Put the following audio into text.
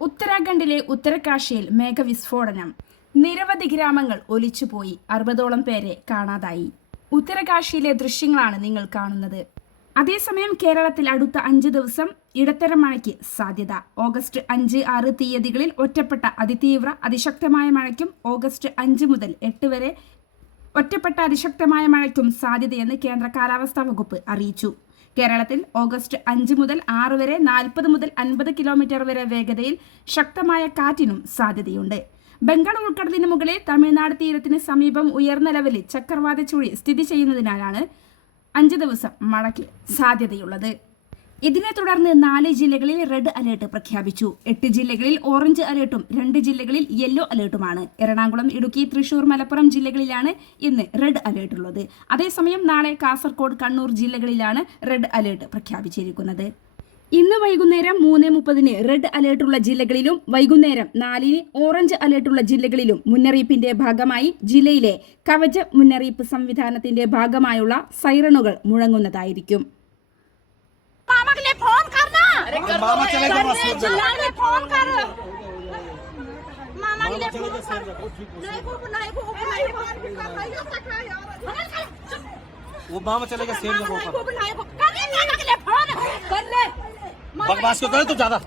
ഉത്തരാഖണ്ഡിലെ ഉത്തരകാശിയിൽ മേഘവിസ്ഫോടനം. നിരവധി ഗ്രാമങ്ങൾ ഒലിച്ചുപോയി. അറുപതോളം പേരെ കാണാതായി. ഉത്തരകാശിയിലെ ദൃശ്യങ്ങളാണ് നിങ്ങൾ കാണുന്നത്. അതേസമയം കേരളത്തിൽ അടുത്ത അഞ്ച് ദിവസം ഇടത്തരം മഴയ്ക്ക് സാധ്യത. ഓഗസ്റ്റ് അഞ്ച് ആറ് തീയതികളിൽ ഒറ്റപ്പെട്ട അതിതീവ്ര അതിശക്തമായ മഴയ്ക്കും ഓഗസ്റ്റ് അഞ്ച് മുതൽ എട്ട് വരെ ഒറ്റപ്പെട്ട അതിശക്തമായ മഴയ്ക്കും സാധ്യതയെന്ന് കേന്ദ്ര കാലാവസ്ഥാ വകുപ്പ് അറിയിച്ചു. കേരളത്തിൽ ഓഗസ്റ്റ് അഞ്ച് മുതൽ ആറ് വരെ നാൽപ്പത് മുതൽ അൻപത് കിലോമീറ്റർ വരെ വേഗതയിൽ ശക്തമായ കാറ്റിനും സാധ്യതയുണ്ട്. ബംഗാൾ ഉൾക്കടലിന് മുകളിൽ തമിഴ്നാട് തീരത്തിന് സമീപം ഉയർന്ന ലെവലിൽ ചക്രവാത ചുഴി സ്ഥിതി ചെയ്യുന്നതിനാലാണ് അഞ്ച് ദിവസം മഴയ്ക്ക് സാധ്യതയുള്ളത്. ഇതിനെ തുടർന്ന് നാല് ജില്ലകളിൽ റെഡ് അലേർട്ട് പ്രഖ്യാപിച്ചു. എട്ട് ജില്ലകളിൽ ഓറഞ്ച് അലേർട്ടും രണ്ട് ജില്ലകളിൽ യെല്ലോ അലേർട്ടുമാണ്. എറണാകുളം ഇടുക്കി തൃശൂർ മലപ്പുറം ജില്ലകളിലാണ് ഇന്ന് റെഡ് അലേർട്ട് ഉള്ളത്. അതേസമയം നാളെ കാസർകോട് കണ്ണൂർ ജില്ലകളിലാണ് റെഡ് അലേർട്ട് പ്രഖ്യാപിച്ചിരിക്കുന്നത്. ഇന്ന് വൈകുന്നേരം മൂന്ന് മുപ്പതിന് റെഡ് അലേർട്ടുള്ള ജില്ലകളിലും വൈകുന്നേരം നാലിന് ഓറഞ്ച് അലേർട്ടുള്ള ജില്ലകളിലും മുന്നറിയിപ്പിന്റെ ഭാഗമായി ജില്ലയിലെ കവച മുന്നറിയിപ്പ് സംവിധാനത്തിന്റെ ഭാഗമായുള്ള സൈറണുകൾ മുഴങ്ങുന്നതായിരിക്കും. करना मामा चले गए बस में फ़ोन कर मामा के लिए फ़ोन कर नहीं को नहीं को नहीं को नहीं को वो मामा चले गए सेम जगह को कर ले मामा के लिए फ़ोन कर ले बकवास क्यों करे तू ज़्यादा